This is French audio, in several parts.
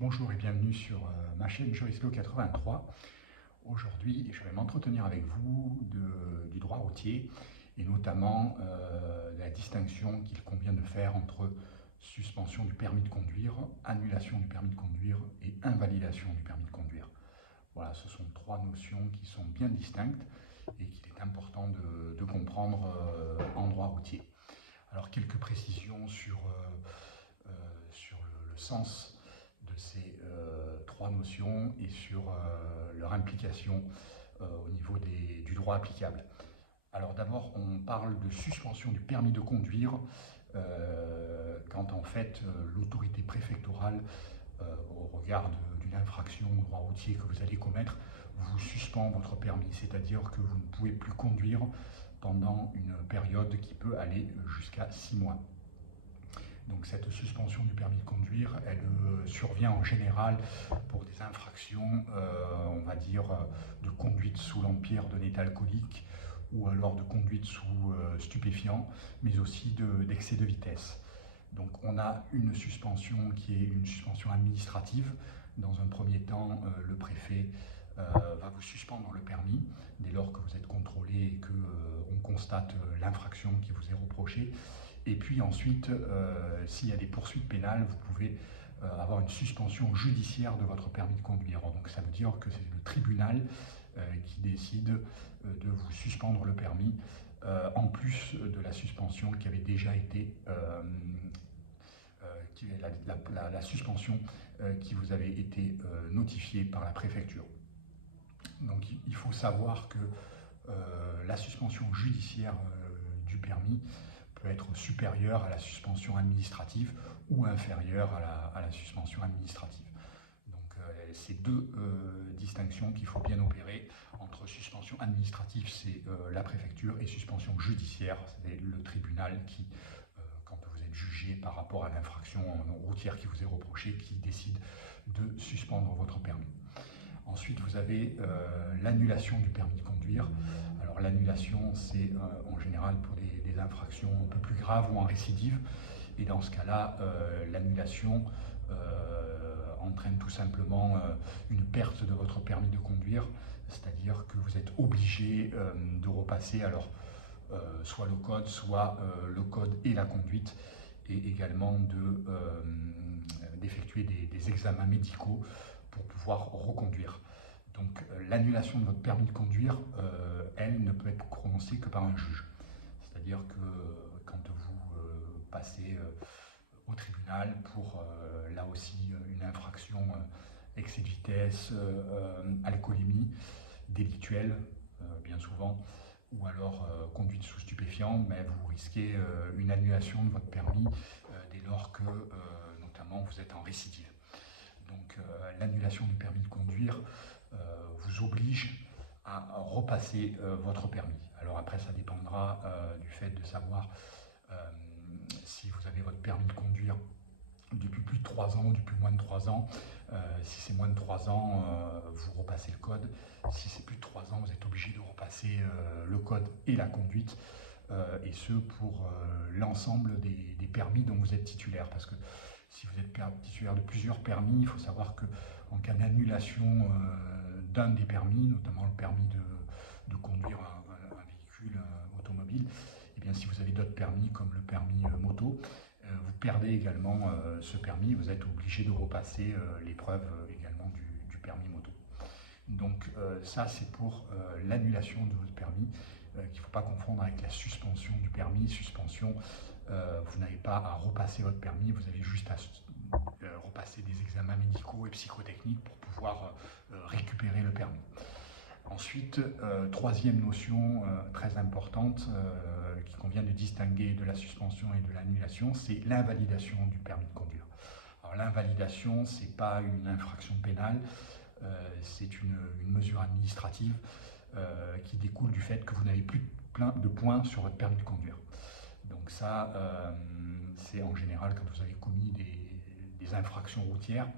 Bonjour et bienvenue sur ma chaîne Jorislo 83. Aujourd'hui, je vais m'entretenir avec vous du droit routier et notamment de la distinction qu'il convient de faire entre suspension du permis de conduire, annulation du permis de conduire et invalidation du permis de conduire. Voilà, ce sont trois notions qui sont bien distinctes et qu'il est important de comprendre en droit routier. Alors, quelques précisions sur le sens de ces trois notions et sur leur implication au niveau du droit applicable. Alors d'abord, on parle de suspension du permis de conduire quand en fait l'autorité préfectorale, au regard d'une infraction au droit routier que vous allez commettre, vous suspend votre permis, c'est-à-dire que vous ne pouvez plus conduire pendant une période qui peut aller jusqu'à 6 mois. Donc cette suspension du permis de conduire, elle survient en général pour des infractions, on va dire, de conduite sous l'empire d'un état alcoolique ou alors de conduite sous stupéfiants, mais aussi d'excès de vitesse. Donc on a une suspension qui est une suspension administrative. Dans un premier temps, le préfet va vous suspendre le permis dès lors que vous êtes contrôlé et qu'on constate l'infraction qui vous est reprochée. Et puis ensuite, s'il y a des poursuites pénales, vous pouvez avoir une suspension judiciaire de votre permis de conduire. Donc ça veut dire que c'est le tribunal qui décide de vous suspendre le permis, en plus de la suspension qui avait déjà été la suspension qui vous avait été notifiée par la préfecture. Donc il faut savoir que la suspension judiciaire du permis peut être supérieure à la suspension administrative ou inférieure à la suspension administrative. Donc c'est deux distinctions qu'il faut bien opérer entre suspension administrative, c'est la préfecture, et suspension judiciaire, c'est le tribunal qui, quand vous êtes jugé par rapport à l'infraction routière qui vous est reprochée, qui décide de suspendre votre permis. Ensuite, vous avez l'annulation du permis de conduire. Alors l'annulation, c'est en général pour des infractions un peu plus graves ou en récidive. Et dans ce cas-là, l'annulation entraîne tout simplement une perte de votre permis de conduire, c'est-à-dire que vous êtes obligé de repasser alors soit le code, soit le code et la conduite, et également d'effectuer des examens médicaux pour pouvoir reconduire. Donc l'annulation de votre permis de conduire, elle ne peut être prononcée que par un juge. C'est-à-dire que quand vous passez au tribunal pour, là aussi, une infraction excès de vitesse, alcoolémie délictuelle, bien souvent, ou alors conduite sous stupéfiant, mais vous risquez une annulation de votre permis dès lors que, notamment, vous êtes en récidive. Donc l'annulation du permis de conduire vous oblige à repasser votre permis. Alors après, ça dépendra du fait de savoir si vous avez votre permis de conduire depuis plus de 3 ans ou depuis moins de 3 ans. Si c'est moins de 3 ans, vous repassez le code. Si c'est plus de 3 ans, vous êtes obligé de repasser le code et la conduite, et ce pour l'ensemble des permis dont vous êtes titulaire. Parce que si vous êtes titulaire de plusieurs permis, il faut savoir qu'en cas d'annulation d'un des permis, notamment le permis de conduire un véhicule automobile, et bien si vous avez d'autres permis comme le permis moto, vous perdez également ce permis, vous êtes obligé de repasser l'épreuve également du permis moto. Donc ça, c'est pour l'annulation de votre permis, qu'il ne faut pas confondre avec la suspension du permis. Suspension, vous n'avez pas à repasser votre permis, vous avez juste à repasser des examens médicaux et psychotechniques pour pouvoir récupérer le permis. Ensuite, troisième notion très importante qu'il convient de distinguer de la suspension et de l'annulation, c'est l'invalidation du permis de conduire. Alors l'invalidation, ce n'est pas une infraction pénale, c'est une mesure administrative qui découle du fait que vous n'avez plus plein de points sur votre permis de conduire. Donc ça, c'est en général quand vous avez commis des infractions routières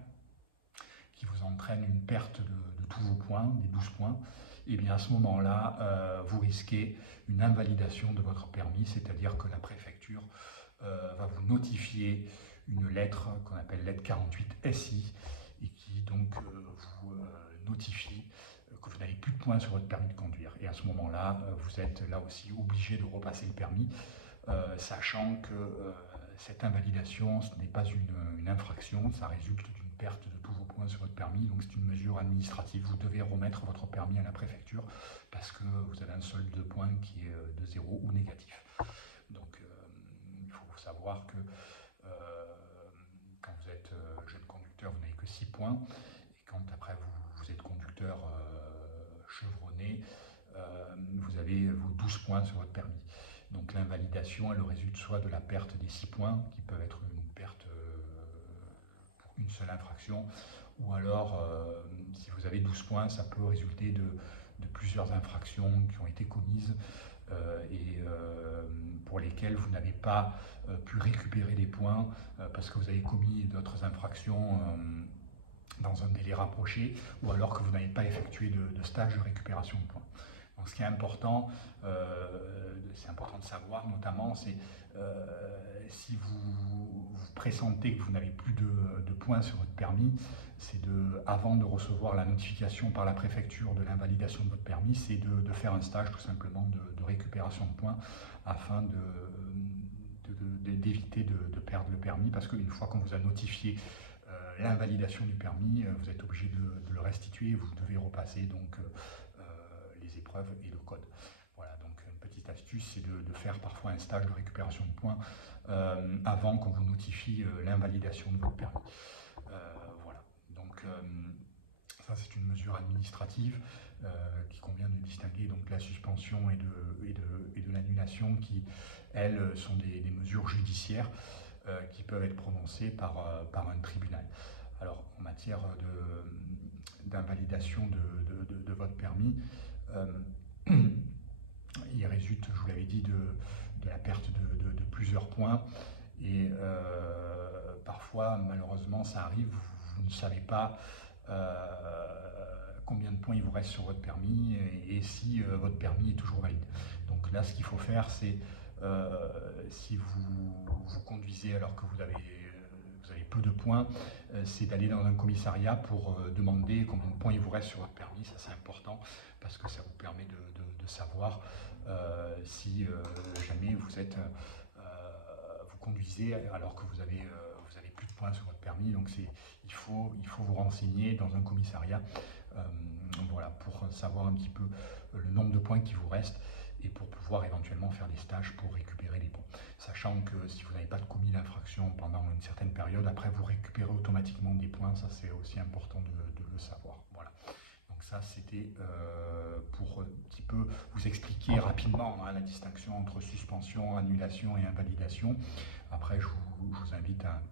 qui vous entraînent une perte de tous vos points, des 12 points, et bien à ce moment-là, vous risquez une invalidation de votre permis, c'est-à-dire que la préfecture va vous notifier une lettre qu'on appelle lettre 48 SI, donc vous notifie que vous n'avez plus de points sur votre permis de conduire. Et à ce moment-là, vous êtes là aussi obligé de repasser le permis, sachant que cette invalidation, ce n'est pas une infraction, ça résulte d'une perte de tous vos points sur votre permis, donc c'est une mesure administrative. Vous devez remettre votre permis à la préfecture parce que vous avez un solde de points qui est de 0 ou négatif. Donc il faut savoir que quand vous êtes jeune conducteur, vous n'avez que 6 points, et quand après vous êtes conducteur chevronné, vous avez vos 12 points sur votre permis. Donc l'invalidation, elle résulte soit de la perte des 6 points, qui peuvent être une perte pour une seule infraction, ou alors, si vous avez 12 points, ça peut résulter de plusieurs infractions qui ont été commises et pour lesquelles vous n'avez pas pu récupérer les points parce que vous avez commis d'autres infractions dans un délai rapproché, ou alors que vous n'avez pas effectué de stage de récupération de points. Donc ce qui est important, c'est important de savoir notamment, c'est si vous pressentez que vous n'avez plus de points sur votre permis, c'est avant de recevoir la notification par la préfecture de l'invalidation de votre permis, c'est de faire un stage tout simplement de récupération de points afin d'éviter de perdre le permis, parce qu'une fois qu'on vous a notifié l'invalidation du permis, vous êtes obligé de le restituer, vous devez repasser donc les épreuves et le code. Voilà, donc une petite astuce, c'est de faire parfois un stage de récupération de points avant qu'on vous notifie l'invalidation de votre permis. Voilà, donc ça c'est une mesure administrative qui convient de distinguer donc la suspension et de l'annulation qui, elles, sont des mesures judiciaires qui peuvent être prononcées par un tribunal. Alors, en matière d'invalidation de votre permis, il résulte, je vous l'avais dit, de la perte de plusieurs points. Et parfois, malheureusement, ça arrive, vous ne savez pas combien de points il vous reste sur votre permis et si votre permis est toujours valide. Donc là, ce qu'il faut faire, c'est si vous conduisez alors que vous avez peu de points, c'est d'aller dans un commissariat pour demander combien de points il vous reste sur votre permis. Ça, c'est important parce que ça vous permet de savoir si jamais vous conduisez alors que vous avez plus de points sur votre permis. Donc il faut vous renseigner dans un commissariat voilà, pour savoir un petit peu le nombre de points qui vous restent et pour pouvoir éventuellement faire des stages pour récupérer les points. Sachant que si vous n'avez pas commis d'infraction pendant une certaine période, après vous récupérez automatiquement des points, ça c'est aussi important de le savoir. Voilà. Donc ça c'était pour un petit peu vous expliquer rapidement la distinction entre suspension, annulation et invalidation. Après je vous invite à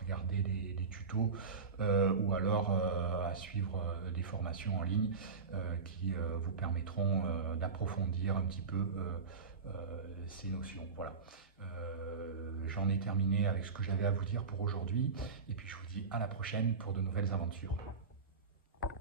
regarder des tutos ou alors à suivre des formations en ligne qui vous permettront d'approfondir un petit peu ces notions. Voilà. J'en ai terminé avec ce que j'avais à vous dire pour aujourd'hui et puis je vous dis à la prochaine pour de nouvelles aventures.